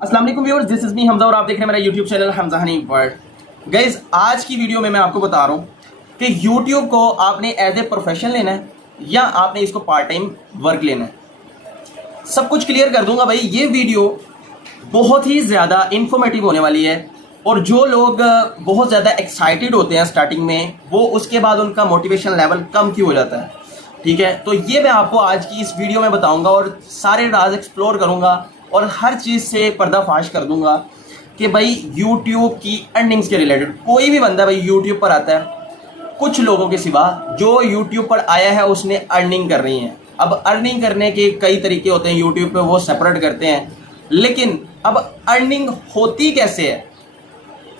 अस्सलाम वालेकुम viewers, this is me Hamza और आप देख रहे हैं मेरा YouTube channel Hamza Honey world. Guys, आज की वीडियो में मैं आपको बता रहा हूँ कि यूट्यूब को आपने एज ए प्रोफेशन लेना है या आपने इसको पार्ट टाइम वर्क लेना है। सब कुछ क्लियर कर दूंगा भाई। ये वीडियो बहुत ही ज़्यादा इंफॉर्मेटिव होने वाली है और जो लोग बहुत ज़्यादा एक्साइटेड होते हैं स्टार्टिंग में, वो उसके बाद उनका मोटिवेशन लेवल कम क्यों हो जाता है। ठीक है, तो ये मैं आपको आज की इस वीडियो में बताऊंगा और सारे राज एक्सप्लोर करूंगा और हर चीज़ से पर्दाफाश कर दूंगा कि भाई यूट्यूब की अर्निंग्स के रिलेटेड कोई भी बंदा भाई यूट्यूब पर आता है, कुछ लोगों के सिवा जो यूट्यूब पर आया है उसने अर्निंग कर रही है। अब अर्निंग करने के कई तरीके होते हैं यूट्यूब पे, वो सेपरेट करते हैं, लेकिन अब अर्निंग होती कैसे है,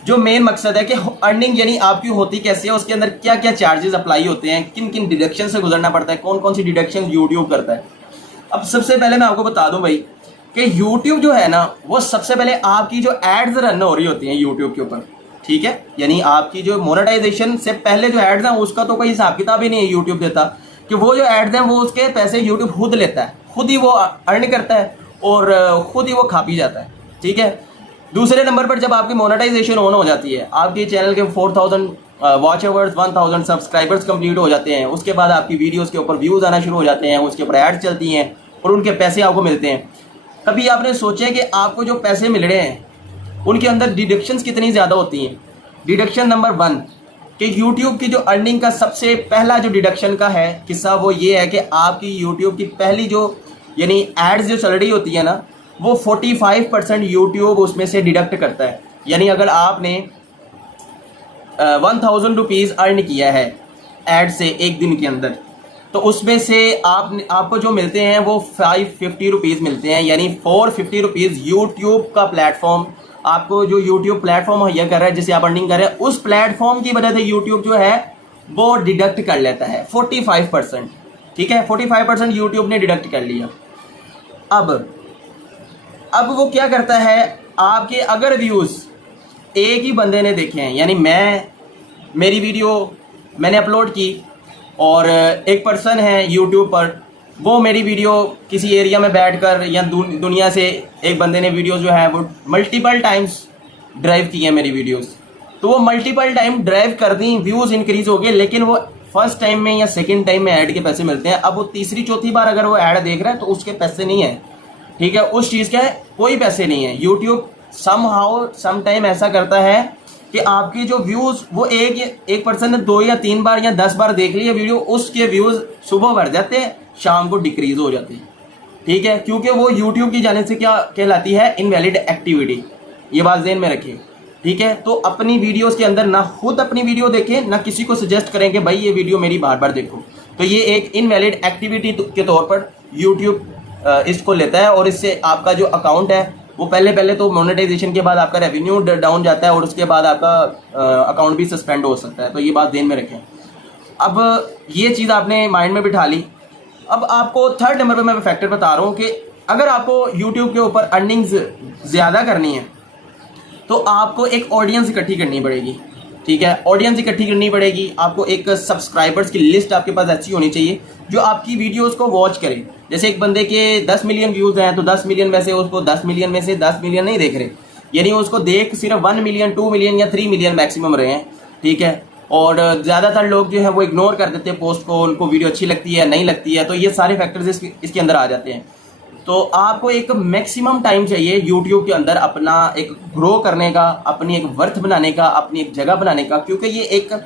जो मेन मकसद है कि अर्निंग यानी आपकी होती कैसे है, उसके अंदर क्या क्या चार्जेस अप्लाई होते हैं, किन किन डिडक्शन से गुजरना पड़ता है, कौन कौन सी डिडक्शन यूट्यूब करता है। अब सबसे पहले मैं आपको बता दूं भाई कि यूट्यूब जो है ना, वो सबसे पहले आपकी जो एड्स रन हो रही होती हैं यूट्यूब के ऊपर, ठीक है, यानी आपकी जो मोनेटाइजेशन से पहले जो एड्स हैं उसका तो कोई हिसाब किताब ही नहीं है यूट्यूब देता, कि वो जो एड्स हैं वो उसके पैसे यूट्यूब खुद लेता है, खुद ही वो अर्न करता है और खुद ही वो खा पी जाता है। ठीक है, दूसरे नंबर पर जब आपकी मोनेटाइजेशन ऑन हो जाती है, आपके चैनल के 4000 वॉच आवर्स, 1000 सब्सक्राइबर्स कंप्लीट हो जाते हैं, उसके बाद आपकी वीडियोस के ऊपर व्यूज़ आना शुरू हो जाते हैं, उसके ऊपर एड्स चलती हैं और उनके पैसे आपको मिलते हैं। कभी आपने सोचा है कि आपको जो पैसे मिल रहे हैं उनके अंदर डिडक्शंस कितनी ज़्यादा होती हैं। डिडक्शन नंबर 1 कि यूट्यूब की जो अर्निंग का सबसे पहला जो डिडक्शन का है किस्सा, वो ये है कि आपकी यूट्यूब की पहली जो यानी एड्स जो चल रही होती है ना, वो 45% यूट्यूब उसमें से डिडक्ट करता है। यानी अगर आपने 1000 रुपीज़ अर्न किया है एड से एक दिन के अंदर, तो उसमें से आपको जो मिलते हैं वो 550 रुपीज़ मिलते हैं, यानी 450 रुपीज़ यूट्यूब का प्लेटफॉर्म आपको, जो यूट्यूब प्लेटफॉर्म मुहैया कर रहा है जिसे आप अर्निंग कर रहे हैं, उस प्लेटफॉर्म की वजह से यूट्यूब जो है वो डिडक्ट कर लेता है 45%। ठीक है, 45% यूट्यूब ने डिडक्ट कर लिया। अब वो क्या करता है, आपके अगर व्यूज़ एक ही बंदे ने देखे हैं, यानी मेरी वीडियो मैंने अपलोड की और एक पर्सन है यूट्यूब पर, वो मेरी वीडियो किसी एरिया में बैठकर या दुनिया से एक बंदे ने वीडियो जो है वो मल्टीपल टाइम्स ड्राइव की है मेरी वीडियोस, तो वो मल्टीपल टाइम ड्राइव कर दी, व्यूज़ इंक्रीज हो गए, लेकिन वो फर्स्ट टाइम में या सेकंड टाइम में ऐड के पैसे मिलते हैं। अब वो तीसरी चौथी बार अगर वो ऐड देख रहा है तो उसके पैसे नहीं है। ठीक है, उस चीज़ के कोई पैसे नहीं है। यूट्यूब सम टाइम ऐसा करता है कि आपकी जो व्यूज़ वो एक पर्सन ने 2 या 3 बार या 10 बार देख लिया वीडियो, उसके व्यूज़ सुबह बढ़ जाते हैं, शाम को डिक्रीज हो जाते हैं। ठीक है, क्योंकि वो यूट्यूब की जाने से क्या कहलाती है, इनवैलिड एक्टिविटी। ये बात ज़हन में रखें। ठीक है, तो अपनी वीडियोस के अंदर ना खुद अपनी वीडियो देखें, ना किसी को सजेस्ट करें कि भाई ये वीडियो मेरी बार बार देखो, तो ये एक इनवैलिड एक्टिविटी के तौर पर यूट्यूब इसको लेता है और इससे आपका जो अकाउंट है वो पहले तो मोनेटाइजेशन के बाद आपका रेवेन्यू डाउन जाता है और उसके बाद आपका अकाउंट भी सस्पेंड हो सकता है। तो ये बात ध्यान में रखें। अब ये चीज़ आपने माइंड में बिठा ली। अब आपको थर्ड नंबर पे मैं फैक्टर बता रहा हूँ कि अगर आपको यूट्यूब के ऊपर अर्निंग्स ज़्यादा करनी है तो आपको एक ऑडियंस इकट्ठी करनी पड़ेगी। ठीक है, ऑडियंस इकट्ठी करनी पड़ेगी। आपको एक सब्सक्राइबर्स की लिस्ट आपके पास ऐसी होनी चाहिए जो आपकी वीडियोस को वॉच करे। जैसे एक बंदे के 10 मिलियन व्यूज़ हैं तो 10 मिलियन में से उसको 10 मिलियन में से 10 मिलियन नहीं देख रहे, यानी उसको देख सिर्फ 1 मिलियन 2 मिलियन या 3 मिलियन मैक्सिमम रहे हैं। ठीक है, और ज़्यादातर लोग जो है वो इग्नोर कर देते हैं पोस्ट को, उनको वीडियो अच्छी लगती है नहीं लगती है, तो ये सारे फैक्टर्स इसके अंदर आ जाते हैं। तो आपको एक मैक्सिमम टाइम चाहिए यूट्यूब के अंदर अपना एक ग्रो करने का, अपनी एक वर्थ बनाने का, अपनी एक जगह बनाने का, क्योंकि ये एक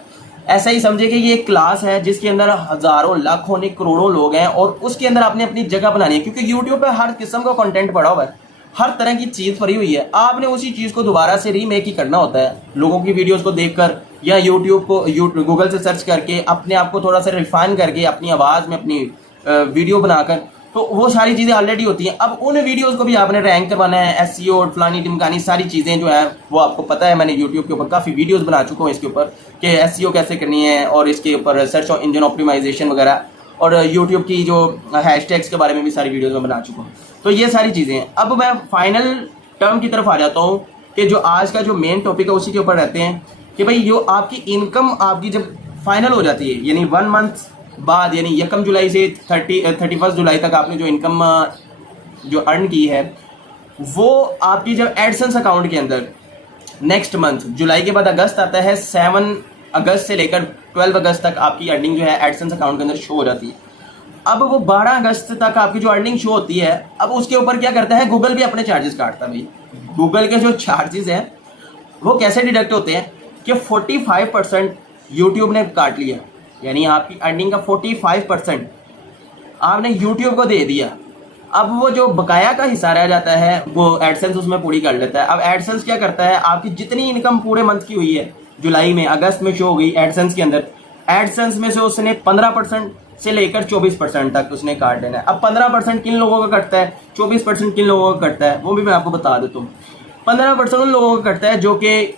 ऐसा ही समझे कि ये एक क्लास है जिसके अंदर हज़ारों लाखों नहीं करोड़ों लोग हैं और उसके अंदर आपने अपनी जगह बनानी है, क्योंकि यूट्यूब पे हर किस्म का कंटेंट पड़ा हुआ है, हर तरह की चीज़ पड़ी हुई है। आपने उसी चीज़ को दोबारा से रीमेक ही करना होता है, लोगों की वीडियोस को देखकर या यूट्यूब को गूगल से सर्च करके अपने आप को थोड़ा सा रिफाइन करके अपनी आवाज़ में अपनी वीडियो बनाकर, तो वो सारी चीज़ें ऑलरेडी होती हैं। अब उन वीडियोस को भी आपने रैंक करवाना है, एसईओ फलानी टिमकानी सारी चीज़ें जो है वो आपको पता है। मैंने यूट्यूब के ऊपर काफ़ी वीडियोस बना चुका हूँ इसके ऊपर कि एसईओ कैसे करनी है और इसके ऊपर सर्च इंजन ऑप्टिमाइजेशन वगैरह, और यूट्यूब की जो हैशटैग्स के बारे में भी सारी वीडियोस में बना चुका हूँ। तो ये सारी चीज़ें हैं। अब मैं फाइनल टर्म की तरफ आ जाता हूँ कि जो आज का जो मेन टॉपिक है उसी के ऊपर रहते हैं कि भाई जो आपकी इनकम आपकी जब फाइनल हो जाती है, यानी 1 मंथ बाद, यानी 1 जुलाई से 31 जुलाई तक आपने जो इनकम जो अर्न की है, वो आपकी जब एडसेंस अकाउंट के अंदर नेक्स्ट मंथ जुलाई के बाद अगस्त आता है, 7 अगस्त से लेकर 12 अगस्त तक आपकी अर्निंग जो है एडसेंस अकाउंट के अंदर शो हो जाती है। अब वो 12 अगस्त तक आपकी जो अर्निंग शो होती है, अब उसके ऊपर क्या करता है, गूगल भी अपने चार्जेस काटता है भाई। गूगल के जो चार्जेस हैं वो कैसे डिडक्ट होते हैं कि 45% यूट्यूब ने काट लिया, यानी आपकी अर्निंग का 45% आपने यूट्यूब को दे दिया। अब वो जो बकाया का हिस्सा रह जाता है वो एडसेंस उसमें पूरी कर लेता है। अब एडसेंस क्या करता है, आपकी जितनी इनकम पूरे मंथ की हुई है, जुलाई में अगस्त में शो हो गई एडसेंस के अंदर, एडसेंस में से उसने 15% से लेकर 24% तक उसने काट लेना है। अब 15% किन लोगों का कटता है, 24% किन लोगों का कटता है, वो भी मैं आपको बता देता हूँ। 15% उन लोगों का कटता है जो कि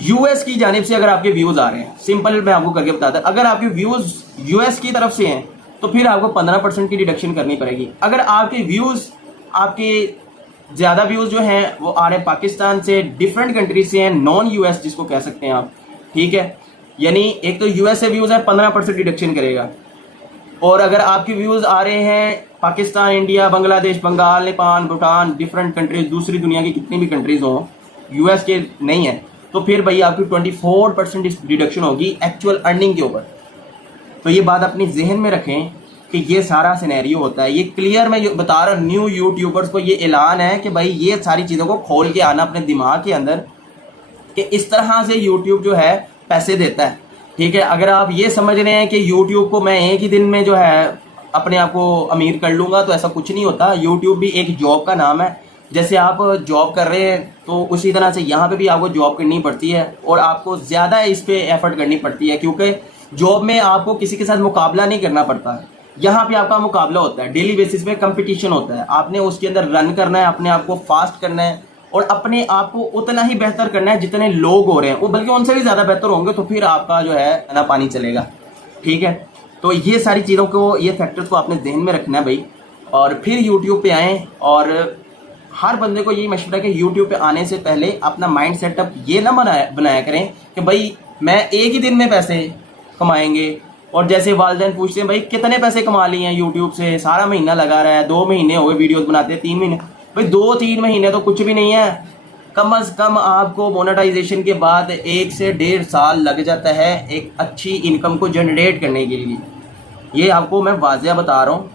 यूएस की जानिब से अगर आपके व्यूज आ रहे हैं। सिंपल मैं आपको करके बताता हूँ, अगर आपके व्यूज यूएस की तरफ से हैं तो फिर आपको 15% की डिडक्शन करनी पड़ेगी। अगर आपके व्यूज, आपके ज़्यादा व्यूज जो हैं वो आ रहे हैं पाकिस्तान से, डिफरेंट कंट्री से हैं, नॉन यूएस जिसको कह सकते हैं आप, ठीक है, यानी एक तो यूएस से व्यूज है 15% डिडक्शन करेगा। और अगर आपके व्यूज आ रहे हैं Pakistan, India, Bangladesh, Bengal, Nepal, Bhutan, different countries, दूसरी दुनिया की कितनी भी कंट्रीज हों, यूएस के नहीं है, तो फिर भाई आपकी 24% डिडक्शन होगी एक्चुअल अर्निंग के ऊपर। तो ये बात अपनी जहन में रखें कि ये सारा सिनेरियो होता है। ये क्लियर मैं बता रहा हूँ न्यू यूट्यूबर्स को, ये ऐलान है कि भाई ये सारी चीज़ों को खोल के आना अपने दिमाग के अंदर कि इस तरह से यूट्यूब जो है पैसे देता है, ठीक है। अगर आप ये समझ रहे हैं कि यूट्यूब को मैं एक ही दिन में जो है अपने आप को अमीर कर लूँगा, तो ऐसा कुछ नहीं होता। यूट्यूब भी एक जॉब का नाम है। जैसे आप जॉब कर रहे हैं तो उसी तरह से यहाँ पे भी आपको जॉब करनी पड़ती है और आपको ज़्यादा इस पर एफर्ट करनी पड़ती है, क्योंकि जॉब में आपको किसी के साथ मुकाबला नहीं करना पड़ता है। यहाँ पे आपका मुकाबला होता है, डेली बेसिस पे कंपटीशन होता है। आपने उसके अंदर रन करना है, अपने आप को फास्ट करना है और अपने आप को उतना ही बेहतर करना है जितने लोग हो रहे हैं, वो बल्कि उनसे भी ज़्यादा बेहतर होंगे, तो फिर आपका जो है ना पानी चलेगा, ठीक है। तो ये सारी चीज़ों को, ये फैक्टर्स को आपने ध्यान में रखना है भाई। और फिर यूट्यूब पे आएँ, और हर बंदे को यही मशवरा है कि यूट्यूब पे आने से पहले अपना माइंड सेटअप ये ना बनाया करें कि भाई मैं एक ही दिन में पैसे कमाएंगे। और जैसे वालिदैन पूछते हैं भाई कितने पैसे कमा लिए हैं यूट्यूब से, सारा महीना लगा रहा है, 2 महीने हो गए वीडियोस बनाते हैं, 3 महीने, भाई 2-3 महीने तो कुछ भी नहीं है। कम अज़ कम आपको मोनेटाइजेशन के बाद 1 से 1.5 साल लग जाता है एक अच्छी इनकम को जनरेट करने के लिए। ये आपको मैं वाज़ेह बता रहा हूँ।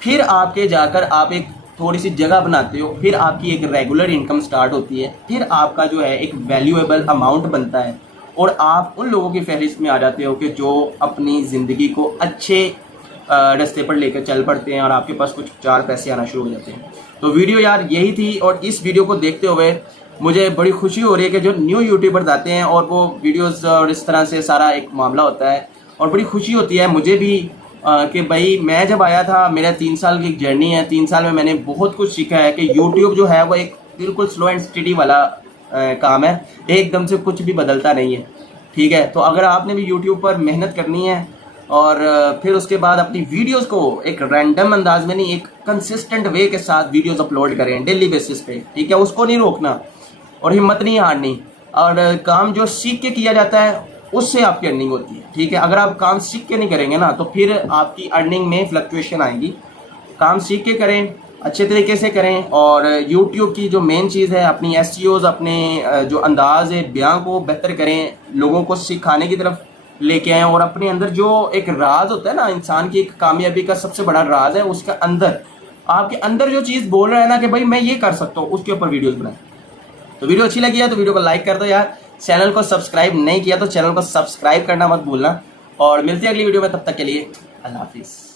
फिर आपके जाकर आप एक थोड़ी सी जगह बनाते हो, फिर आपकी एक रेगुलर इनकम स्टार्ट होती है, फिर आपका जो है एक वैल्यूएबल अमाउंट बनता है और आप उन लोगों की फहरिस्त में आ जाते हो कि जो अपनी ज़िंदगी को अच्छे रास्ते पर लेकर चल पड़ते हैं और आपके पास कुछ 4 पैसे आना शुरू हो जाते हैं। तो वीडियो यार यही थी, और इस वीडियो को देखते हुए मुझे बड़ी खुशी हो रही है कि जो न्यू यूट्यूबर्स आते हैं और वो वीडियोस और इस तरह से सारा एक मामला होता है, और बड़ी खुशी होती है मुझे भी कि भाई मैं जब आया था, मेरा 3 साल की जर्नी है, 3 साल में मैंने बहुत कुछ सीखा है कि यूट्यूब जो है वो एक बिल्कुल स्लो एंड स्टडी वाला काम है, एकदम से कुछ भी बदलता नहीं है, ठीक है। तो अगर आपने भी यूट्यूब पर मेहनत करनी है और फिर उसके बाद अपनी वीडियोस को एक रैंडम अंदाज में नहीं, एक कंसिस्टेंट वे के साथ वीडियोस अपलोड करें डेली बेसिस पे, ठीक है, उसको नहीं रोकना और हिम्मत नहीं हारनी। और काम जो सीख के किया जाता है उससे आपकी अर्निंग होती है, ठीक है। अगर आप काम सीख के नहीं करेंगे ना तो फिर आपकी अर्निंग में फ्लक्चुएशन आएगी। काम सीख के करें, अच्छे तरीके से करें, और YouTube की जो मेन चीज़ है अपनी SEOs, अपने जो अंदाज है बयां को बेहतर करें, लोगों को सिखाने की तरफ लेके आएँ। और अपने अंदर जो एक राज होता है ना, इंसान की एक कामयाबी का सबसे बड़ा राज है, उसका अंदर आपके अंदर जो चीज़ बोल रहा है ना कि भाई मैं ये कर सकता हूँ, उसके ऊपर वीडियोज़ बनाएं। तो वीडियो अच्छी लगी है तो वीडियो को लाइक कर दो यार, चैनल को सब्सक्राइब नहीं किया तो चैनल को सब्सक्राइब करना मत भूलना, और मिलते हैं अगली वीडियो में, तब तक के लिए अल्लाह हाफिज़।